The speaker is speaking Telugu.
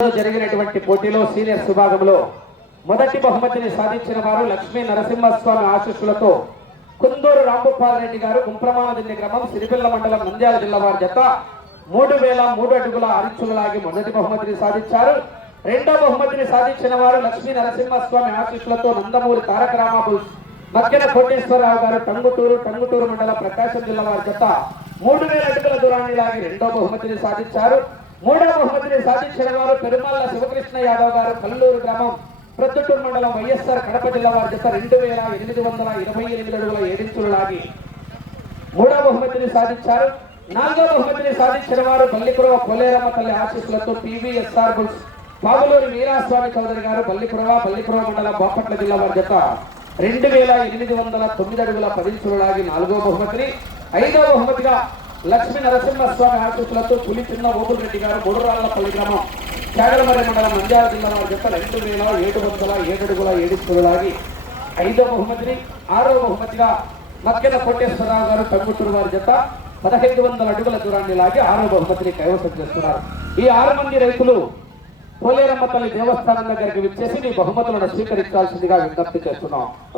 జరిగినటువంటి పోటీలో సీనియర్స్ విభాగంలో మొదటి బహుమతిని సాధించిన వారు లక్ష్మీ నరసింహస్వామి ఆశీస్సులతో కుందూరు రాంభూపాల్ రెడ్డి గారు గుంప్రమానదిన్ని గ్రామం సిరిపిల్ల మండలం నంద్యాల జిల్లా వారి జత మూడు వేల మూడు అడుగుల అరిచులలాగి మొదటి బహుమతిని సాధించారు. రెండో బహుమతిని సాధించిన వారు లక్ష్మీ నరసింహస్వామి ఆశీస్సులతో నందమూరి తారక రామాబుల్ మధ్యన కోటేశ్వరరావు గారు టంగుటూరు టంగుటూరు మండలం ప్రకాశం జిల్లా వారి జత మూడు వేల అడుగుల దూరాన్ని లాగి రెండో బహుమతిని సాధించారు. మూడవ బహుమతిని సాధించిన వారు పెరుమల్ల శివకృష్ణ యాదవ్ గారు కల్లూరు గ్రామం ప్రొద్దుటూరు మండలం వైఎస్ఆర్ కడప జిల్లా వారి జత రెండు వేల ఎనిమిది వందల ఇరవై ఎనిమిది అడుగుల ఏడించులు లాగి. మూడవ బహుమతిని సాధించారు. నాలుగో బహుమతిని సాధించిన వారు బల్లిపురవ కొలేరమ్మ తల్లి ఆశీస్సులతో టీవీఎస్ఆర్ బుల్స్ బాబులూరి వీరాస్వామి చౌదరి గారు బల్లిపురవ బల్లిపురవ మండలం బాపట్ల జిల్లా వారి జత రెండు వేల ఎనిమిది వందల తొమ్మిది అడుగుల పదించులు లాగి నాలుగో బహుమతిని ఐదవ బహుమతిగా లక్ష్మీ నరసింహస్వామి ఆశీస్సులతో పులి చిన్న ఓబుల్ రెడ్డి గారు బొడురాళ్ళపల్లి గ్రామం. చాగలమర్రి మండలం నంద్యాల జిల్లా వారి జత రెండు వేల ఏడు వందల ఏడు అడుగుల ఐదో బహుమతిని ఆరో బహుమతిగా మక్కెల కోటేశ్వరరావు గారు టంగుటూరు వారి జత పదహైదు వందల అడుగుల దూరాన్ని లాగి ఆరో బహుమతిని కైవసం చేస్తున్నారు. ఈ ఆరు మంది రైతులు పోలేరమ్మ తల్లి దేవస్థానం దగ్గరికి విచ్చేసి మీ బహుమతులను స్వీకరించాల్సిందిగా విజ్ఞప్తి చేస్తున్నాం.